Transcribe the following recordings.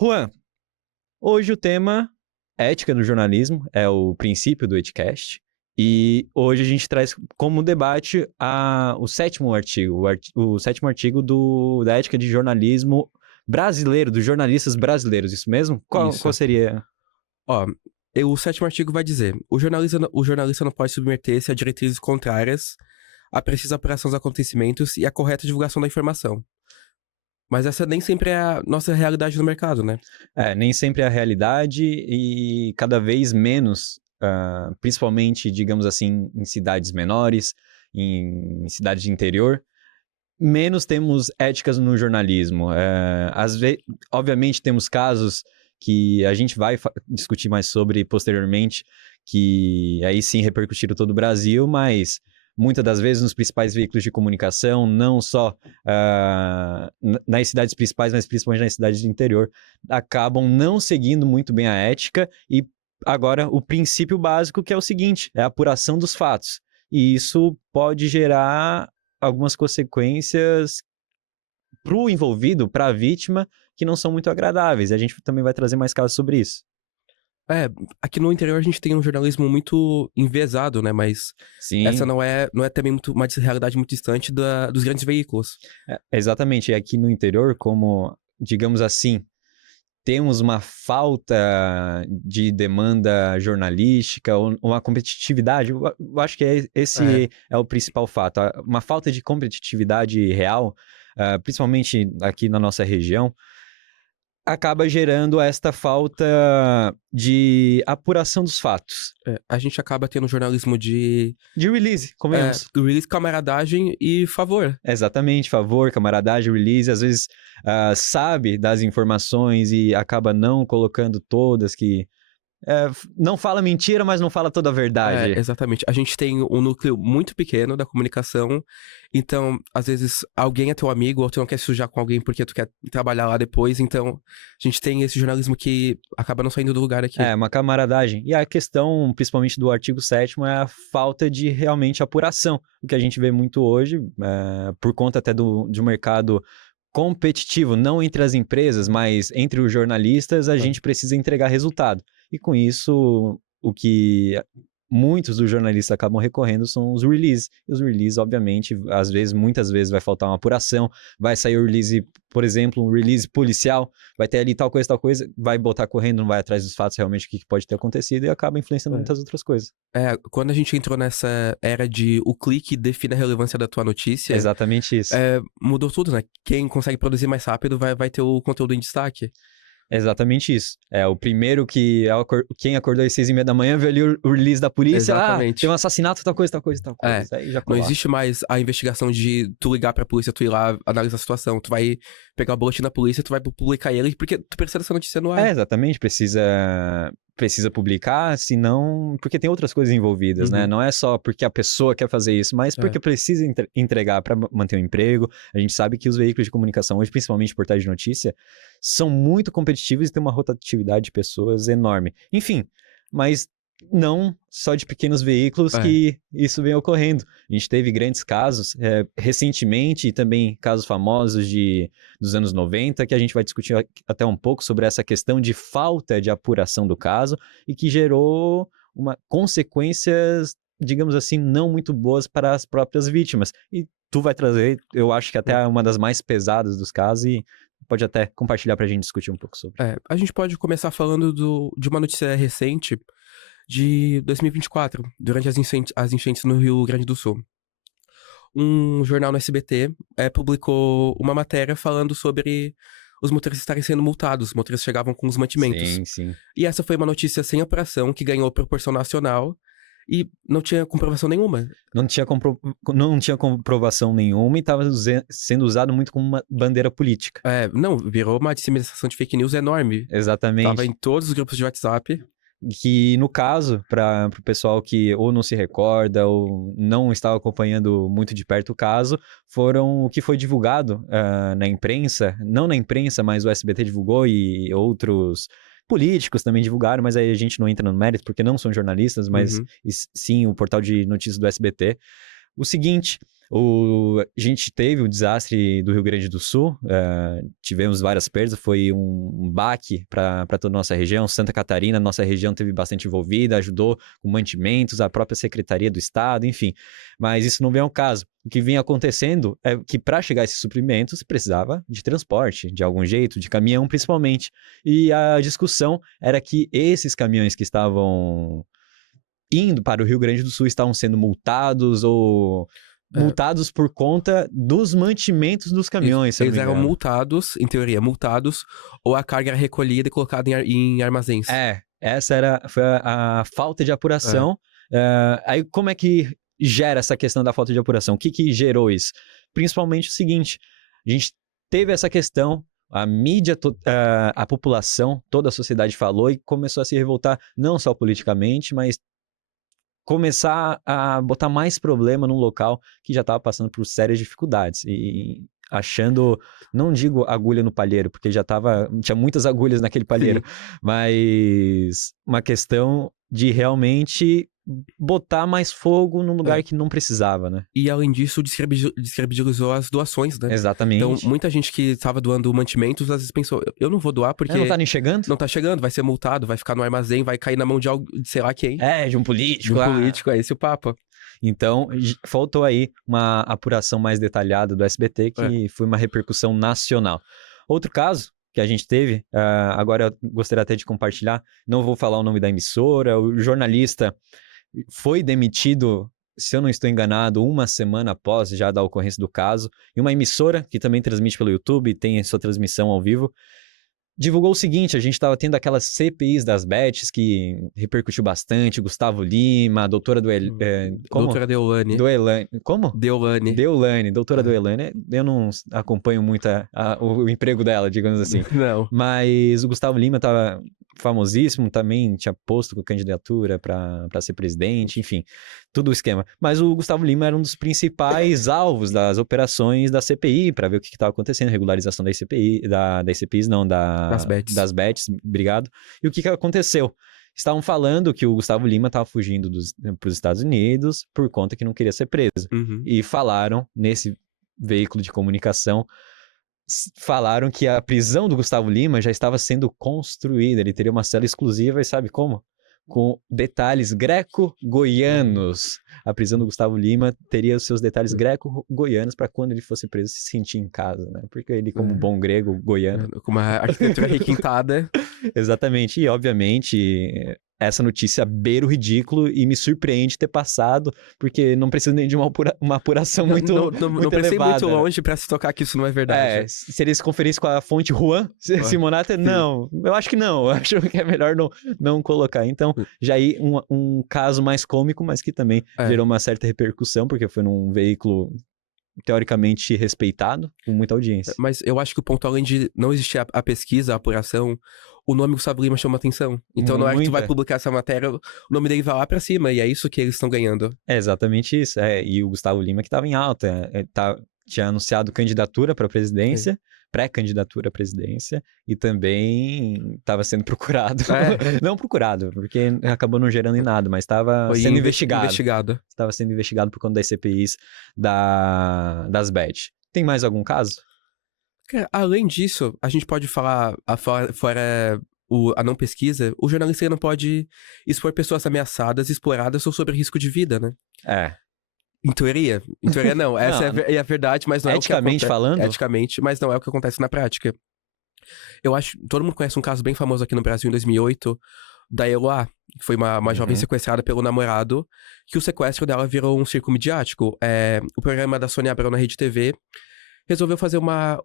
Juan, hoje o tema é ética no jornalismo, é o princípio do Edcast. E hoje a gente traz como debate o sétimo artigo, o sétimo artigo da ética de jornalismo brasileiro, dos jornalistas brasileiros, isso mesmo? Qual Isso. seria? Ó, o sétimo artigo vai dizer: o jornalista não pode submeter-se a diretrizes contrárias à precisa apuração dos acontecimentos e à correta divulgação da informação. Mas essa nem sempre é a nossa realidade no mercado, né? Nem sempre é a realidade e cada vez menos, principalmente, digamos assim, em cidades menores, em cidades de interior, menos temos éticas no jornalismo. Obviamente temos casos que a gente vai discutir mais sobre posteriormente, que aí sim repercutiram todo o Brasil, mas muitas das vezes nos principais veículos de comunicação, não só nas cidades principais, mas principalmente nas cidades do interior, acabam não seguindo muito bem a ética e agora o princípio básico, que é o seguinte, é a apuração dos fatos. E isso pode gerar algumas consequências para o envolvido, para a vítima, que não são muito agradáveis. E a gente também vai trazer mais casos sobre isso. Aqui no interior a gente tem um jornalismo muito enviesado, né? Mas essa Sim, não é também uma realidade muito distante dos grandes veículos. exatamente. E aqui no interior, como, digamos assim, temos uma falta de demanda jornalística, ou uma competitividade, eu acho que esse é o principal fato. Uma falta de competitividade real, principalmente aqui na nossa região, acaba gerando esta falta de apuração dos fatos. A gente acaba tendo jornalismo de De release, convenhamos. release, camaradagem e favor. Exatamente, favor, camaradagem, release, às vezes sabe das informações e acaba não colocando todas, que não fala mentira, mas não fala toda a verdade. Exatamente. A gente tem um núcleo muito pequeno da comunicação, então, às vezes, alguém é teu amigo, ou tu não quer se sujar com alguém porque tu quer trabalhar lá depois, então, a gente tem esse jornalismo que acaba não saindo do lugar aqui. Uma camaradagem. E a questão, principalmente do artigo 7º, é a falta de realmente apuração. O que a gente vê muito hoje, por conta até de um mercado competitivo, não entre as empresas, mas entre os jornalistas, a gente precisa entregar resultado. E com isso, o que muitos dos jornalistas acabam recorrendo são os releases. E os releases, obviamente, muitas vezes vai faltar uma apuração, vai sair o release, por exemplo, um release policial, vai ter ali tal coisa, vai botar correndo, não vai atrás dos fatos realmente o que pode ter acontecido e acaba influenciando muitas outras coisas. Quando a gente entrou nessa era de o clique define a relevância da tua notícia, Exatamente isso. mudou tudo, né? Quem consegue produzir mais rápido vai ter o conteúdo em destaque. Exatamente isso. O primeiro quem acordou às 6h30 da manhã, viu ali o release da polícia, Exatamente. tem um assassinato, tal coisa. Aí já Não existe mais a investigação de tu ligar pra polícia, tu ir lá analisar a situação. Tu vai pegar o boletim da polícia, tu vai publicar ele, porque tu precisa dessa notícia no ar. Exatamente, precisa publicar, senão... Porque tem outras coisas envolvidas, né? Não é só porque a pessoa quer fazer isso, mas porque precisa entregar para manter o emprego. A gente sabe que os veículos de comunicação hoje, principalmente portais de notícia, são muito competitivos e tem uma rotatividade de pessoas enorme. Enfim, mas não só de pequenos veículos que isso vem ocorrendo. A gente teve grandes casos recentemente e também casos famosos dos anos 90, que a gente vai discutir até um pouco sobre essa questão de falta de apuração do caso e que gerou consequências, digamos assim, não muito boas para as próprias vítimas. E tu vai trazer, eu acho que até uma das mais pesadas dos casos e pode até compartilhar para a gente discutir um pouco sobre. A gente pode começar falando de uma notícia recente de 2024, durante as enchentes no Rio Grande do Sul. Um jornal no SBT publicou uma matéria falando sobre os motoristas estarem sendo multados. Os motoristas chegavam com os mantimentos. Sim. E essa foi uma notícia sem apuração, que ganhou proporção nacional e não tinha comprovação nenhuma. Não tinha comprovação nenhuma e estava sendo usado muito como uma bandeira política. Não, virou uma disseminação de fake news enorme. Exatamente. Tava em todos os grupos de WhatsApp. Que, no caso, para o pessoal que ou não se recorda ou não estava acompanhando muito de perto o caso, foram o que foi divulgado na imprensa, não na imprensa, mas o SBT divulgou e outros políticos também divulgaram, mas aí a gente não entra no mérito porque não são jornalistas, mas sim o portal de notícias do SBT. O seguinte, A gente teve o desastre do Rio Grande do Sul, tivemos várias perdas, foi um baque para toda a nossa região. Santa Catarina, nossa região teve bastante envolvida, ajudou com mantimentos, a própria Secretaria do Estado, enfim. Mas isso não vem ao caso. O que vinha acontecendo é que para chegar a esses suprimentos precisava de transporte, de algum jeito, de caminhão principalmente. E a discussão era que esses caminhões que estavam indo para o Rio Grande do Sul estavam sendo multados ou... multados por conta dos mantimentos dos caminhões, se eu não Eles me eram engano. multados, em teoria, multados, ou a carga era recolhida e colocada em armazéns. Essa foi a falta de apuração. Aí como é que gera essa questão da falta de apuração? O que gerou isso? Principalmente o seguinte, a gente teve essa questão, a mídia, a população, toda a sociedade falou e começou a se revoltar, não só politicamente, mas começar a botar mais problema num local que já estava passando por sérias dificuldades e achando, não digo agulha no palheiro, porque tinha muitas agulhas naquele palheiro, mas uma questão de realmente botar mais fogo num lugar que não precisava, né? E além disso, descredibilizou as doações, né? Exatamente. Então, muita gente que estava doando mantimentos, às vezes pensou, eu não vou doar porque... Não tá nem chegando? Não tá chegando, vai ser multado, vai ficar no armazém, vai cair na mão de sei lá quem. De um político. De um político, é esse o papo. Então, faltou aí uma apuração mais detalhada do SBT, que foi uma repercussão nacional. Outro caso que a gente teve, agora eu gostaria até de compartilhar, não vou falar o nome da emissora, o jornalista foi demitido, se eu não estou enganado, uma semana após já da ocorrência do caso, e uma emissora, que também transmite pelo YouTube, tem sua transmissão ao vivo, divulgou o seguinte, a gente estava tendo aquelas CPIs das bets que repercutiu bastante, Gustavo Lima, a doutora Doutora Deolane. Como? Deolane. Doutora Deolane. Eu não acompanho muito o emprego dela, digamos assim. Não. Mas o Gustavo Lima estava famosíssimo, também tinha posto com candidatura para ser presidente, enfim, tudo o esquema. Mas o Gustavo Lima era um dos principais alvos das operações da CPI, para ver o que estava acontecendo, regularização das CPI, das CPIs, não, das bets, obrigado. E o que aconteceu? Estavam falando que o Gustavo Lima estava fugindo para os Estados Unidos por conta que não queria ser preso. E falaram, nesse veículo de comunicação, falaram que a prisão do Gustavo Lima já estava sendo construída, ele teria uma cela exclusiva e sabe como? Com detalhes greco-goianos. A prisão do Gustavo Lima teria os seus detalhes greco-goianos para quando ele fosse preso se sentir em casa, né? Porque ele, como bom grego goiano... Com uma arquitetura requintada. Exatamente, e obviamente... Essa notícia beira o ridículo e me surpreende ter passado, porque não precisa nem de uma apuração muito elevada. Não pensei muito longe pra se tocar que isso não é verdade. Se eles conferissem com a fonte Juan Simonato, não. Eu acho que não. Eu acho que é melhor não colocar. Então, já aí um caso mais cômico, mas que também gerou uma certa repercussão, porque foi num veículo teoricamente respeitado, com muita audiência. Mas eu acho que o ponto, além de não existir a pesquisa, a apuração, o nome Gustavo Lima chama atenção. Então não é que tu vai publicar essa matéria, o nome dele vai lá pra cima, e é isso que eles estão ganhando. É exatamente isso. E o Gustavo Lima que estava em alta, tinha anunciado candidatura para a presidência, pré-candidatura à presidência, e também estava sendo procurado. Não procurado, porque acabou não gerando em nada, mas estava sendo investigado. Estava sendo investigado por conta das CPIs das bets. Tem mais algum caso? Cara, além disso, a gente pode falar, fora a não pesquisa, o jornalista não pode expor pessoas ameaçadas, exploradas ou sobre risco de vida, né? Em teoria não. Essa é a verdade, mas não é o que acontece. Falando? Eticamente, mas não é o que acontece na prática. Eu acho, todo mundo conhece um caso bem famoso aqui no Brasil em 2008, da Eloá, que foi uma jovem sequestrada pelo namorado, que o sequestro dela virou um circo midiático. O programa da Sônia Abrão na Rede TV resolveu fazer uma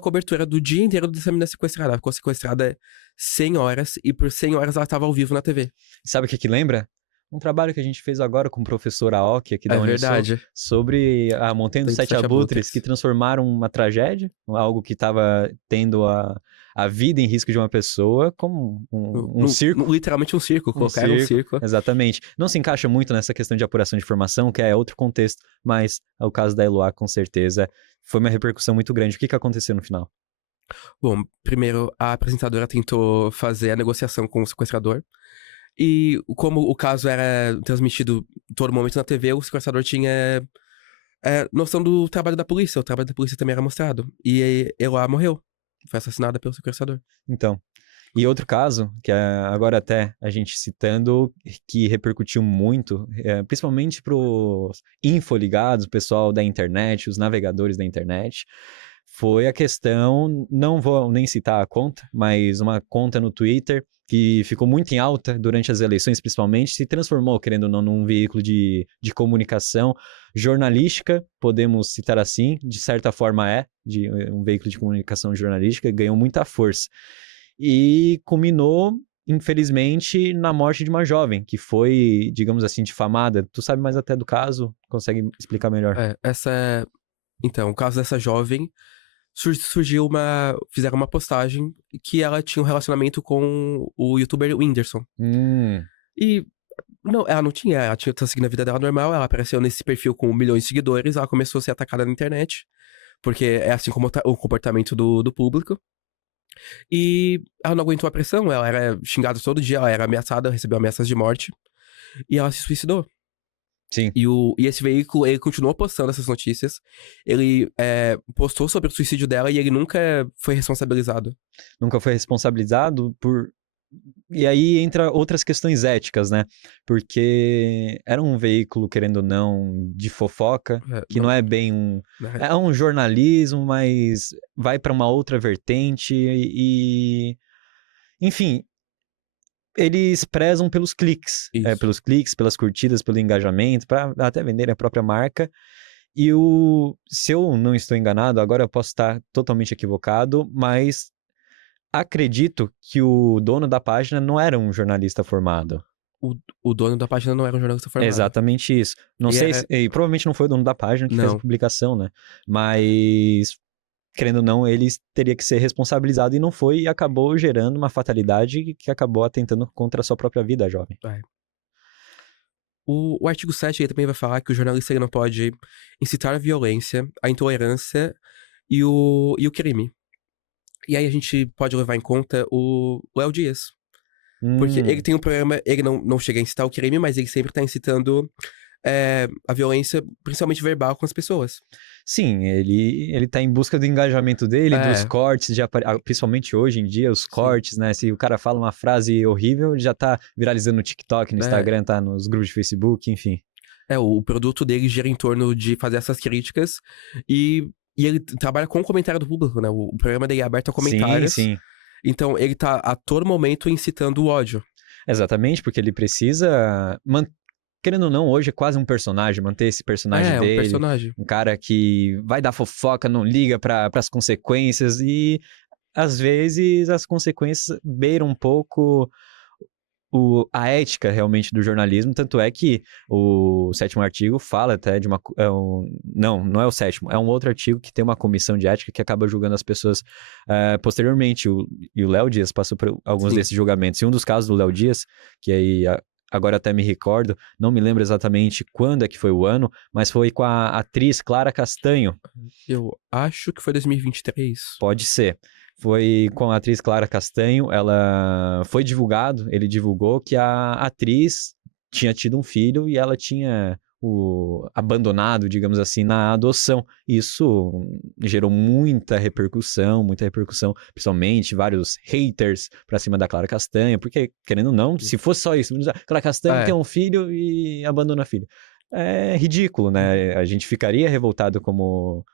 cobertura do dia inteiro dessa menina sequestrada. Ela ficou sequestrada 100 horas e por 100 horas ela estava ao vivo na TV. Sabe o que lembra? Um trabalho que a gente fez agora com o professor Aoki aqui da Unisul, sobre a Montanha dos Sete Abutres, que transformaram uma tragédia, algo que estava tendo a vida em risco de uma pessoa, como um circo. Literalmente um circo, colocaram um circo. Exatamente. Não se encaixa muito nessa questão de apuração de informação, que é outro contexto, mas o caso da Eloá, com certeza, foi uma repercussão muito grande. O que aconteceu no final? Bom, primeiro, a apresentadora tentou fazer a negociação com o sequestrador. E como o caso era transmitido todo momento na TV, o sequestrador tinha noção do trabalho da polícia. O trabalho da polícia também era mostrado. E ela morreu. Foi assassinada pelo sequestrador. Então, e outro caso, que agora até a gente citando, que repercutiu muito, principalmente para os infoligados, o pessoal da internet, os navegadores da internet, foi a questão, não vou nem citar a conta, mas uma conta no Twitter que ficou muito em alta durante as eleições, principalmente, se transformou, querendo ou não, num veículo de comunicação jornalística, podemos citar assim, de certa forma de um veículo de comunicação jornalística, ganhou muita força. E culminou, infelizmente, na morte de uma jovem, que foi, digamos assim, difamada. Tu sabe mais até do caso? Consegue explicar melhor? Então, o caso dessa jovem surgiu fizeram uma postagem que ela tinha um relacionamento com o youtuber Whindersson. E não, ela tá seguindo a vida dela normal, ela apareceu nesse perfil com milhões de seguidores, ela começou a ser atacada na internet, porque é assim como o comportamento do público. E ela não aguentou a pressão, ela era xingada todo dia, ela era ameaçada, recebeu ameaças de morte, e ela se suicidou. Sim. E esse veículo, ele continuou postando essas notícias, ele postou sobre o suicídio dela e ele nunca foi responsabilizado. Nunca foi responsabilizado por... E aí entra outras questões éticas, né? Porque era um veículo, querendo ou não, de fofoca, que não é bem um... É um jornalismo, mas vai para uma outra vertente e... Enfim, eles prezam pelos cliques, pelas curtidas, pelo engajamento, para até vender a própria marca. E se eu não estou enganado, agora eu posso estar totalmente equivocado, mas acredito que o dono da página não era um jornalista formado. O dono da página não era um jornalista formado. Exatamente isso. Não sei se... E provavelmente não foi o dono da página que fez a publicação, né? Mas... Querendo ou não, ele teria que ser responsabilizado e não foi, e acabou gerando uma fatalidade que acabou atentando contra a sua própria vida, jovem. O artigo 7 também vai falar que o jornalista ele não pode incitar a violência, a intolerância e o crime. E aí a gente pode levar em conta o Léo Dias. Porque ele tem um programa, ele não chega a incitar o crime, mas ele sempre tá incitando a violência, principalmente verbal, com as pessoas. Sim, ele tá em busca do engajamento dele, dos cortes, principalmente hoje em dia, os cortes, né? Se o cara fala uma frase horrível, ele já tá viralizando no TikTok, no Instagram, tá nos grupos de Facebook, enfim. O produto dele gira em torno de fazer essas críticas e ele trabalha com o comentário do público, né? O programa dele é aberto a comentários. Sim. Então, ele tá a todo momento incitando o ódio. Exatamente, porque ele precisa... Querendo ou não, hoje é quase um personagem, manter esse personagem dele. Um personagem. Um cara que vai dar fofoca, não liga para as consequências e, às vezes, as consequências beiram um pouco a ética, realmente, do jornalismo. Tanto é que o 7º artigo fala até de uma... não é o 7º, é um outro artigo que tem uma comissão de ética que acaba julgando as pessoas posteriormente. E o Léo Dias passou por alguns desses julgamentos. E um dos casos do Léo Dias, que aí... Agora até me recordo, não me lembro exatamente quando é que foi o ano, mas foi com a atriz Clara Castanho. Eu acho que foi 2023. Pode ser. Foi com a atriz Clara Castanho, ele divulgou que a atriz tinha tido um filho e ela tinha abandonado, digamos assim, na adoção. Isso gerou muita repercussão, principalmente vários haters pra cima da Clara Castanho, porque, querendo ou não, se fosse só isso, Clara Castanho tem um filho e abandona a filha. É ridículo, né? A gente ficaria revoltado como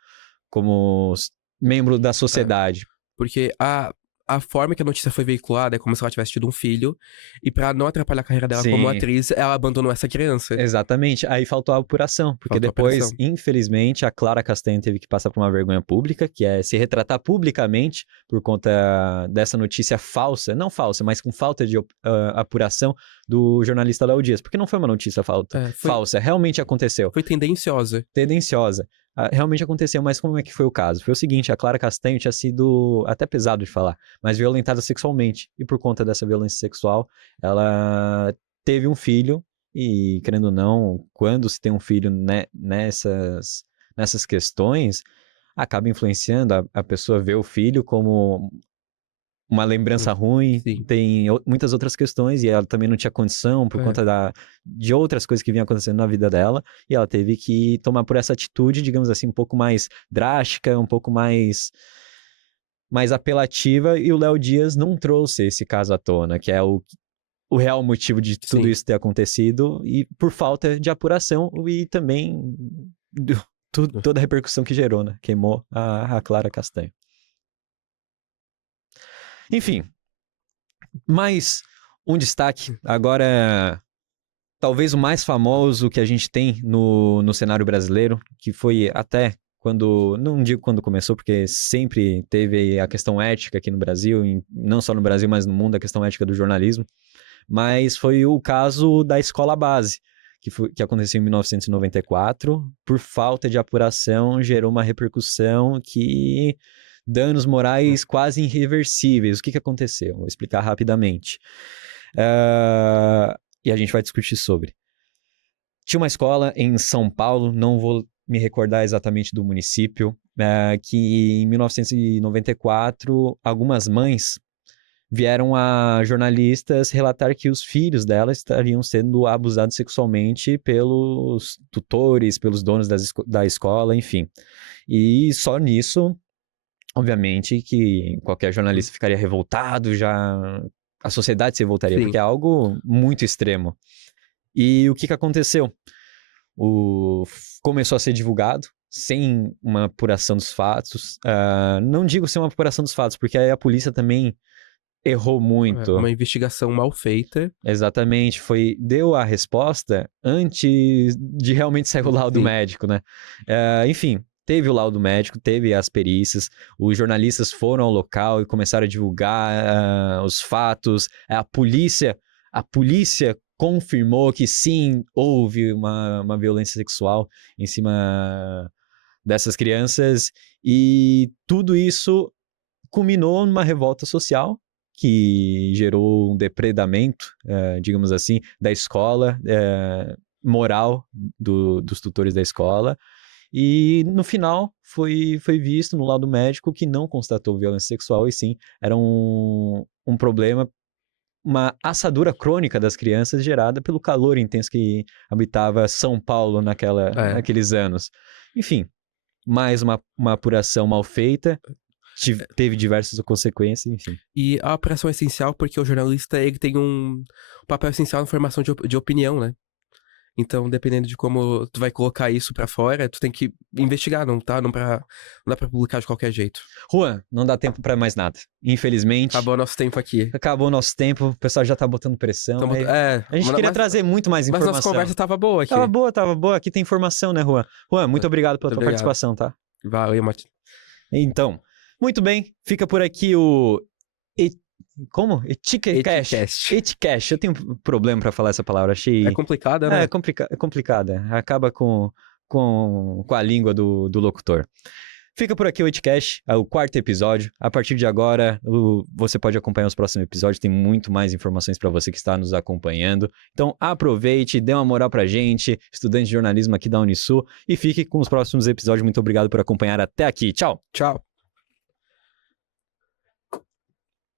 membro da sociedade. Porque a forma que a notícia foi veiculada é como se ela tivesse tido um filho, e pra não atrapalhar a carreira dela como atriz, ela abandonou essa criança. Exatamente. Aí faltou a apuração, porque depois, infelizmente, a Clara Castanho teve que passar por uma vergonha pública, que é se retratar publicamente por conta dessa notícia falsa, não falsa, mas com falta de apuração do jornalista Léo Dias, porque não foi uma notícia falsa, realmente aconteceu. Foi tendenciosa. Realmente aconteceu, mas como é que foi o caso? Foi o seguinte, a Clara Castanho tinha sido, até pesado de falar, mas violentada sexualmente. E por conta dessa violência sexual, ela teve um filho e, querendo ou não, quando se tem um filho nessas questões, acaba influenciando a pessoa ver o filho como uma lembrança ruim, Sim. tem muitas outras questões, e ela também não tinha condição por conta de outras coisas que vinham acontecendo na vida dela, e ela teve que tomar por essa atitude, digamos assim, um pouco mais drástica, um pouco mais apelativa, e o Léo Dias não trouxe esse caso à tona, que é o real motivo de tudo Sim. isso ter acontecido, e por falta de apuração, e também toda a repercussão que gerou, né? Queimou a Clara Castanho. Enfim, mais um destaque, agora talvez o mais famoso que a gente tem no cenário brasileiro, que foi até quando, não digo quando começou, porque sempre teve a questão ética aqui no Brasil, não só no Brasil, mas no mundo, a questão ética do jornalismo, mas foi o caso da escola base, que aconteceu em 1994, por falta de apuração, gerou uma repercussão que... danos morais quase irreversíveis. O que aconteceu? Vou explicar rapidamente. E a gente vai discutir sobre. Tinha uma escola em São Paulo, não vou me recordar exatamente do município, que em 1994, algumas mães vieram a jornalistas relatar que os filhos delas estariam sendo abusados sexualmente pelos tutores, pelos donos da escola, enfim. E só nisso... obviamente que qualquer jornalista ficaria revoltado, a sociedade se revoltaria, Sim. porque é algo muito extremo. E o que aconteceu? Começou a ser divulgado, sem uma apuração dos fatos. Não digo sem uma apuração dos fatos, porque aí a polícia também errou muito. Uma investigação mal feita. Exatamente, deu a resposta antes de realmente sair o laudo médico, né? Enfim... teve o laudo médico, teve as perícias, os jornalistas foram ao local e começaram a divulgar os fatos. A polícia confirmou que sim, houve uma violência sexual em cima dessas crianças, e tudo isso culminou numa revolta social que gerou um depredamento, digamos assim, da escola, moral dos tutores da escola. E no final foi visto no laudo médico que não constatou violência sexual, e sim era um problema, uma assadura crônica das crianças gerada pelo calor intenso que habitava São Paulo naqueles anos. Enfim, mais uma apuração mal feita, teve diversas consequências, enfim. E a apuração é essencial porque o jornalista ele tem um papel essencial na formação de opinião, né? Então, dependendo de como tu vai colocar isso pra fora, tu tem que investigar, não dá pra publicar de qualquer jeito. Juan, não dá tempo pra mais nada. Infelizmente. Acabou o nosso tempo aqui. Acabou o nosso tempo, o pessoal já tá botando pressão. A gente queria trazer muito mais informação. Mas nossa conversa tava boa aqui. Tava boa. Aqui tem informação, né, Juan? Juan, muito obrigado pela tua participação, tá? Valeu, Matheus. Então, muito bem. Fica por aqui o... Como? Eticast. Eu tenho problema pra falar essa palavra, achei... É complicada, né? É complicada. Acaba com a língua do locutor. Fica por aqui o Eticast, o 4º episódio. A partir de agora, você pode acompanhar os próximos episódios. Tem muito mais informações pra você que está nos acompanhando. Então, aproveite, dê uma moral pra gente, estudante de jornalismo aqui da Unisul, e fique com os próximos episódios. Muito obrigado por acompanhar até aqui. Tchau! Tchau!